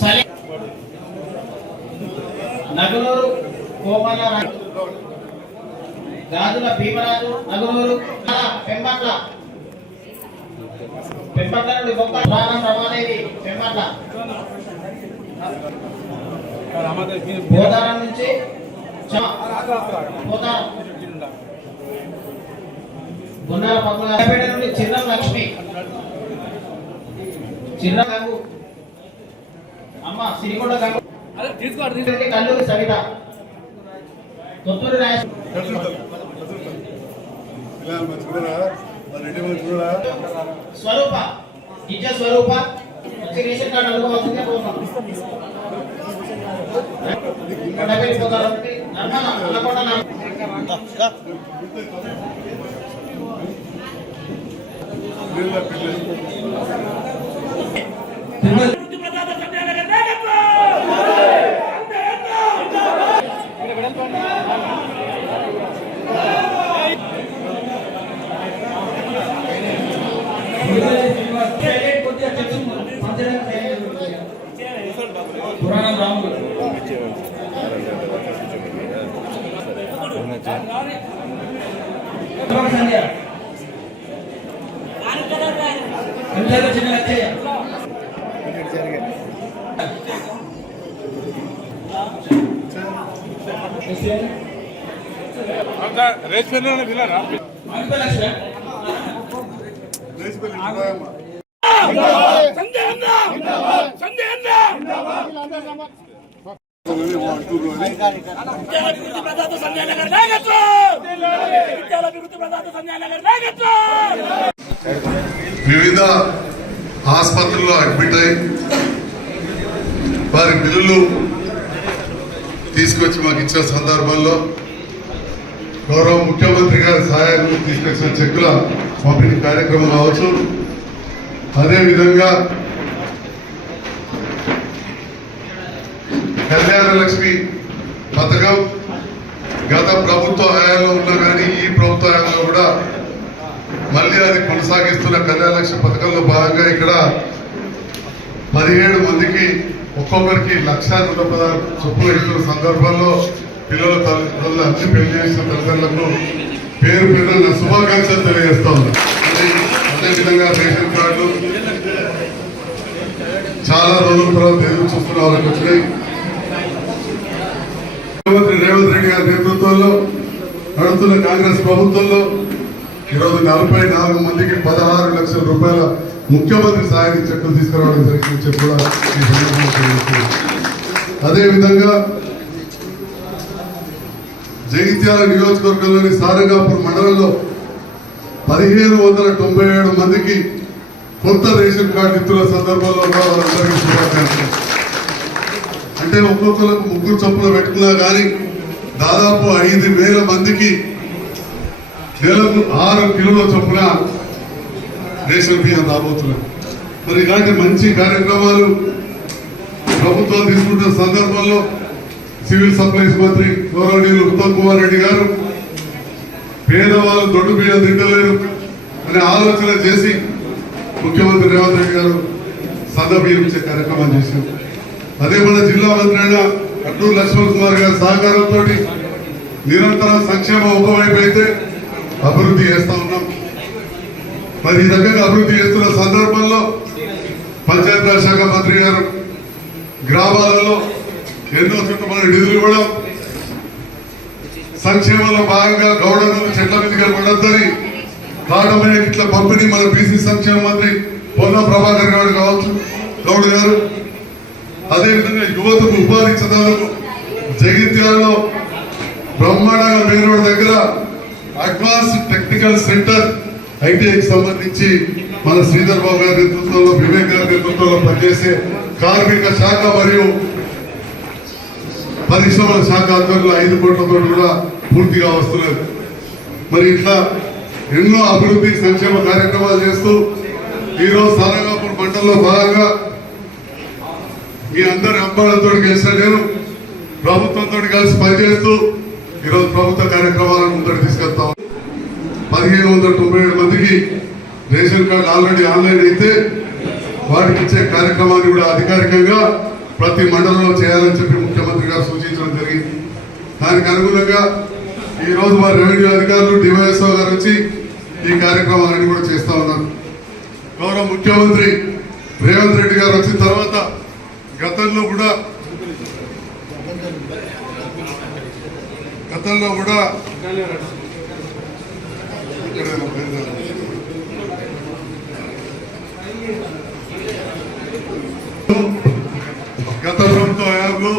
సరే నగులూరు కోమల గాజుల భీమరాజు నగలూరు పెంపట్ల పెంపట్ల నుండి గొప్ప ప్రాణం రమాదేవి పెంపట్ల పోతారం నుంచి చ- పోతారం గున్నాల పద్మపేట నుండి చిన్నం లక్ష్మి. చిన్న గంగు అమ్మ సిరికొండ గంగు కల్లూరి సవిత. కొత్తూరు స్వరూప. నిజ స్వరూప. రేషన్ కార్డు అనుకోవాల్సిందే పోతాం. కొండపల్లి పోతారు. Thank you. సంధ్యలో చిన్న రేస్ పిల్లలు పిల్లరా? రేస్ ప్రదాత సంజయ్ నగర్ నాయకత్వం! వివిధ ఆసుపత్రుల్లో అడ్మిట్ అయి వారి బిల్లులు తీసుకొచ్చి మాకు ఇచ్చిన సందర్భంలో గౌరవ ముఖ్యమంత్రి గారి సహాయాన్ని తీసుకొచ్చిన చెక్కుల పంపిణీ కార్యక్రమం కావచ్చు. అదేవిధంగా కళ్యాణ లక్ష్మి పథకం గత ప్రభుత్వ హయాంలో ఉన్నా కానీ ఈ ప్రభుత్వ హయాంలో కూడా మళ్ళీ అది కొనసాగిస్తున్న కళ్యాణ పథకంలో భాగంగా ఇక్కడ పదిహేడు మందికి ఒక్కొక్కరికి లక్ష నూట పదహారు చొప్పులు ఇస్తున్న సందర్భంలో పిల్లల తల్లిదండ్రులు అన్ని పెళ్ళి చేసిన తల్లిదండ్రులకు పేరు పేరు శుభాకాంక్షలు తెలియజేస్తా ఉన్నా. అదేవిధంగా రేషన్ కార్డు చాలా రోజుల తర్వాత ఎదురు చూస్తున్న వాళ్ళకి వచ్చినాయి. ముఖ్యమంత్రి రేవంత్ రెడ్డి గారి నేతృత్వంలో నడుస్తున్న కాంగ్రెస్ ప్రభుత్వంలో ఈరోజు నలభై నాలుగు మందికి పదహారు లక్షల రూపాయల ముఖ్యమంత్రి సహాయానికి చెక్కులు తీసుకురావడం జరిగిందని కూడా ఈ సందర్భంగా అదేవిధంగా జగిత్యాల నియోజకవర్గంలోని సారంగాపూర్ మండలంలో పదిహేను వందల తొంభై ఏడు మందికి కొత్త రేషన్ కార్డు ఇస్తున్న సందర్భంలో కూడా అంటే ఒక్కొక్కరికి ముగ్గురు చొప్పున పెట్టుకున్నా కానీ దాదాపు ఐదు వేల మందికి నెలకు ఆరు కిలోల చొప్పున రేషన్ బియ్యం రాబోతున్నాయి. మరి ఇలాంటి మంచి కార్యక్రమాలు ప్రభుత్వం తీసుకుంటున్న సందర్భంలో సివిల్ సప్లైస్ మంత్రి గౌరవనీయులు ఉత్తమ్ కుమార్ రెడ్డి గారు పేదవాళ్ళు దొడ్డు బియ్యం తింటలేరు అనే ఆలోచన చేసి ముఖ్యమంత్రి రేవంత్ రెడ్డి గారు సన్న బియ్యం ఇచ్చే కార్యక్రమం చేశారు. అదే మన జిల్లా మంత్రి అయిన అడ్డూరు లక్ష్మణ్ కుమార్ గారి సహకారంతో నిరంతరం సంక్షేమం ఒకవైపు అయితే అభివృద్ధి చేస్తా ఉన్నాం. మరి ఈ రకంగా అభివృద్ధి చేస్తున్న సందర్భంలో పంచాయతీరాజ్ శాఖ మంత్రి గారు గ్రామాలలో ఎన్నో చుట్టుపక్కల నిధులు ఇవ్వడం సంక్షేమంలో భాగంగా గౌడలు చెట్ల మీదకి ఉండొద్దని కాటమయ్య ఇట్లా పంపిణీ మన బీసీ సంక్షేమ మంత్రి పొన్న ప్రభాకర్ గారు కావచ్చు గౌడ్ గారు. అదేవిధంగా యువతకు ఉపాధి చదువులకు జగిత్యాలలో బ్రహ్మాండంగా మెయిన్ రోడ్ దగ్గర అడ్వాన్స్ టెక్నికల్ సెంటర్ ఐటీఐకి సంబంధించి మన శ్రీధర్ బాబు గారి నేతృత్వంలో వివేక్ గారి నేతృత్వంలో పనిచేసే కార్మిక శాఖ మరియు పరిశ్రమల శాఖ ఆధ్వర్యంలో ఐదు కోట్లతో కూడా పూర్తిగా వస్తున్నది. మరి ఇట్లా ఎన్నో అభివృద్ధి సంక్షేమ కార్యక్రమాలు చేస్తూ ఈరోజు సారంగాపూర్ మండలంలో భాగంగా మీ అందరి అబ్బాయిలతో కలిసిన నేను ప్రభుత్వంతో కలిసి పనిచేస్తూ ఈరోజు ప్రభుత్వ కార్యక్రమాలను ముందడు తీసుకెళ్తాం పదిహేను వందల తొంభై ఏడు మందికి రేషన్ కార్డు ఆల్రెడీ ఆన్లైన్ అయితే వాటికి ఇచ్చే కార్యక్రమాన్ని కూడా అధికారికంగా ప్రతి మండలంలో చేయాలని చెప్పి ముఖ్యమంత్రి గారు సూచించడం జరిగింది. దానికి అనుగుణంగా ఈరోజు వారి మా రెవెన్యూ అధికారులు డివైఎస్ఓ గారు వచ్చి ఈ కార్యక్రమాలన్నీ కూడా చేస్తా ఉన్నారు. గౌరవ ముఖ్యమంత్రి రేవంత్ రెడ్డి గారు వచ్చిన తర్వాత గతంలో కూడా గతంలో కూడా గత ప్రభుత్వ హయాంలో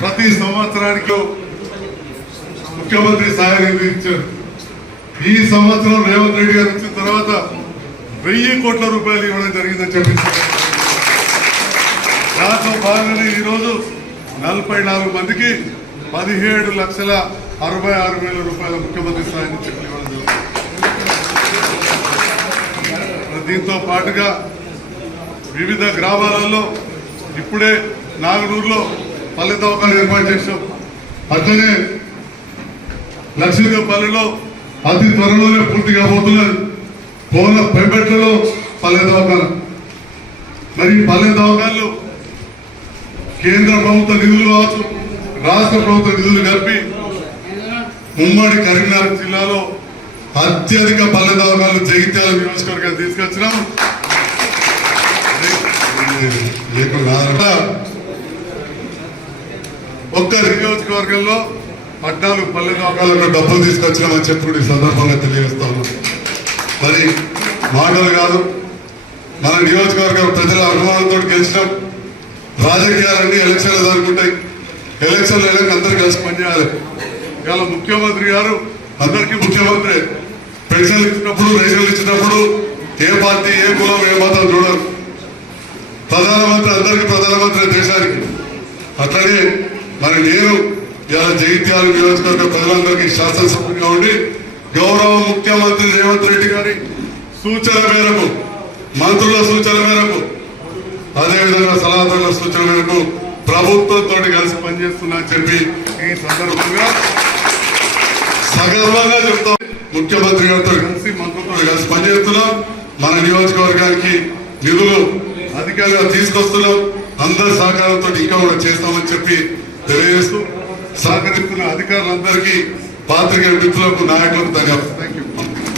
ప్రతి సంవత్సరానికి ముఖ్యమంత్రి సహాయ ఇచ్చారు. ఈ సంవత్సరం రేవంత్ రెడ్డి గారు వచ్చిన తర్వాత వెయ్యి కోట్ల రూపాయలు ఇవ్వడం జరిగిందని చెప్పి దాంతో భాగంగా ఈరోజు నలభై నాలుగు మందికి పదిహేడు లక్షల అరవై ఆరు వేల రూపాయల ముఖ్యమంత్రి స్థాయి నుంచి ఇవ్వడం దీంతో పాటుగా వివిధ గ్రామాలలో ఇప్పుడే నాగనూరులో పల్లె దవాఖాలు ఏర్పాటు చేశాం. అట్లనే లక్ష్మీపల్లిలో అతి త్వరలోనే పూర్తి కాబోతున్నది పోల పెంపెట్లలో పల్లె దవాఖాన మరి పల్లె దవాఖాన్లు కేంద్ర ప్రభుత్వ నిధులు కావచ్చు రాష్ట్ర ప్రభుత్వ నిధులు కలిపి ఉమ్మడి కరీంనగర్ జిల్లాలో అత్యధిక పల్లె దవాఖాన్లు జగిత్యాల నియోజకవర్గాన్ని తీసుకొచ్చినాం. ఒక్క నియోజకవర్గంలో పద్నాలుగు పల్లె దవాఖాలకు డబ్బులు తీసుకొచ్చినామని చెప్పి కూడా ఈ సందర్భంగా తెలియజేస్తా మరి మాటలు కాదు. మన నియోజకవర్గం ప్రజల అనుమానంతో గెలిచినాం. రాజకీయాలన్నీ ఎలక్షన్లు జరుగుతుంటాయి ఎలక్షన్లు వెళ్ళక అందరు కలిసి పనిచేయాలి. ఇవాళ ముఖ్యమంత్రి గారు అందరికీ ముఖ్యమంత్రి. పెన్షన్లు ఇచ్చినప్పుడు రేషన్లు ఇచ్చినప్పుడు ఏ పార్టీ ఏ కులం ఏ మతం చూడరు. ప్రధానమంత్రి అందరికీ ప్రధానమంత్రి దేశానికి. అట్లనే మరి నేను ఇలా జగిత్యాల నియోజకవర్గ ప్రజలందరికీ శాసనసభ్యుగా ఉండి గౌరవ ముఖ్యమంత్రి రేవంత్ రెడ్డి గారి సూచన మేరకు మంత్రుల సూచన మేరకు అదేవిధంగా సలహాదారుల సూచన మేరకు ప్రభుత్వంతో కలిసి పనిచేస్తున్నా అని చెప్పి ఈ సందర్భంగా సగర్వంగా చెప్తాం ముఖ్యమంత్రి గారితో కలిసి మంత్రులతో కలిసి పనిచేస్తున్నాం. మన నియోజకవర్గానికి నిధులు అధికంగా తీసుకొస్తున్నాం. అందరి సహకారంతో ఇంకా కూడా చేస్తామని చెప్పి తెలియజేస్తూ సహకరిస్తున్న అధికారులందరికీ పాత్రికేయ మిత్రులకు నాయకులకు ధన్యవాదాలు. Thank you